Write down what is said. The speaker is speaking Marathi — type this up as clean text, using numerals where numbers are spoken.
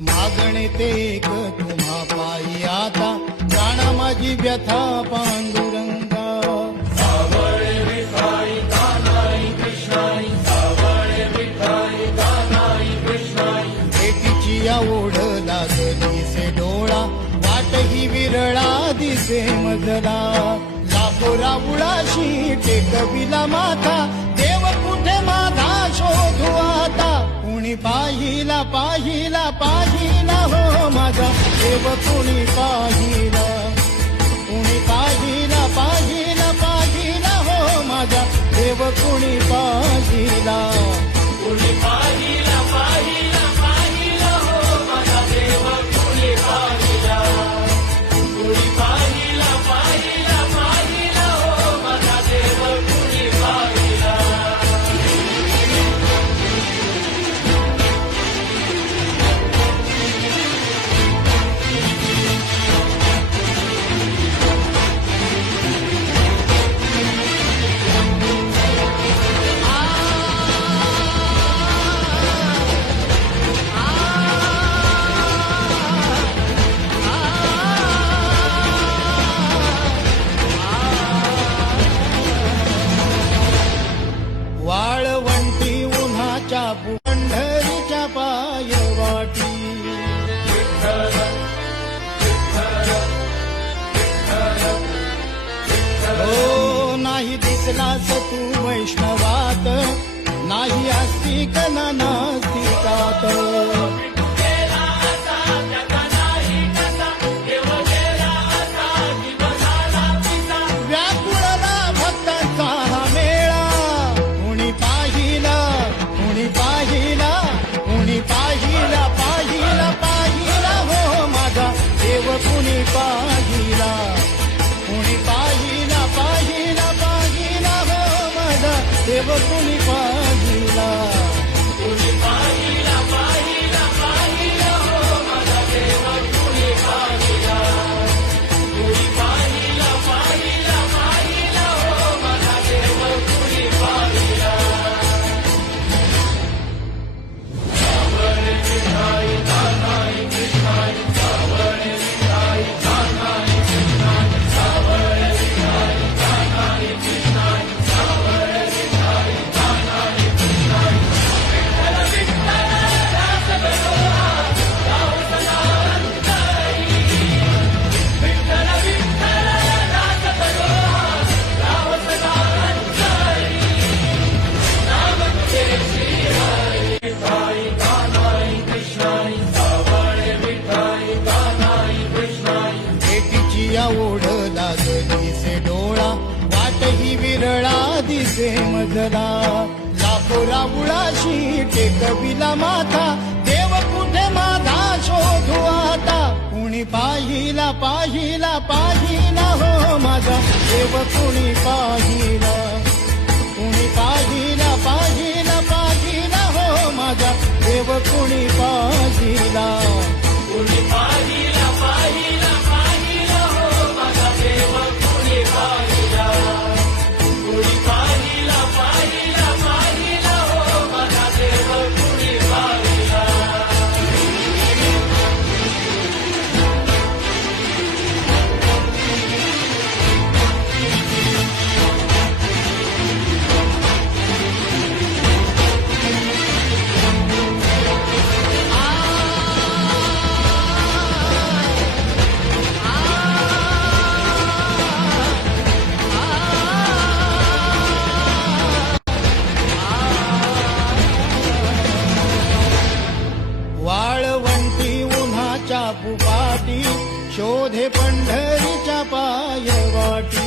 मागणे ते एक तुम्हा पायी आता, प्राणा माझी व्यथा पांडुरंगा. सावळे विठाई कानाई कृष्णाई, सावळे विठाई कानाई कृष्णाई. भेटीची या ओढ लागली से डोळा, वाट ही विरळा दिसे मजला. लाखो राऊळाशी टेकविला माथा, देव कुठे माझा शोधू आता. कुणी पाहिला पाहिला पाहिला हो माझा देव, कुणी पाहिला. कुणी पाहिला पाहिला पाहिला हो माझा देव, कुणी पाहिला. कुणी पाहिला पाहिला पाहिला हो माझा देव, कुणी पाहिला. कुणी पाहिला पाहिला पाहिला हो माझा देव, कुणी पाहिला. वाळवंटी उन्हाच्या पंढरीच्या पायवाटी. हो नाही दिसलास तू वैष्णवात, नाही आस्तिक ना नास्तिकात. गेला असा जगा नाही कसा, देव गेला असा जीव झाला पिसा. व्याकुळला भक्तांचा हा मेळा, कुणी पाहिला कुणी पाहिला. कुणी पाहिला पाहिला पाहिला हो माझा देव, कुणी पाहिला. कुणी पाहिला पाहिला पाहिला हो माझा देव, कुणी पाहिला. कुणी पाहिला पाहिला पाहिला हो माझा देव, कुणी पाहिला. कुणी पाहिला पाहिला पाहिला हो माझा देव, कुणी पाहिला. सावळे विठाई कानाई कृष्णाई, सावळे विठाई कानाई कृष्णाई, सावळे विठाई कानाई कृष्णाई, सावळे विठाई कानाई कृष्णाई. विठ्ठल विठ्ठल दास बरोबा, राव सदा अंतरी. विठ्ठल विठ्ठल दास बरोबा, राव सदा अंतरी. नाम तुझे श्री हरी. विठाई कानाई कृष्णाई, सावळे विठाई कानाई कृष्णाई. भेटीची या ओढ लागली से डोळा, वाट ही विरळा दिसे मजला. लाखो राऊळाशी टेकविला माथा, देव कुठे माझा शोधू आता. कुणी पाहिला पाहिला पाहिला हो माझा देव, कुणी पाहिला. कुणी पाहिला पाहिला पाहिला हो माझा देव, कुणी पाहिला. कुणी पाहिला पाहिला पाहिला हो माझा देव, कुणी पाहिला. कुणी पाहिला पाहिला पाहिला हो माझा देव, कुणी पाहिला. वाळवंटी उन्हाच्या पुपाटी, शोधे पंढरीच्या पायवाटी.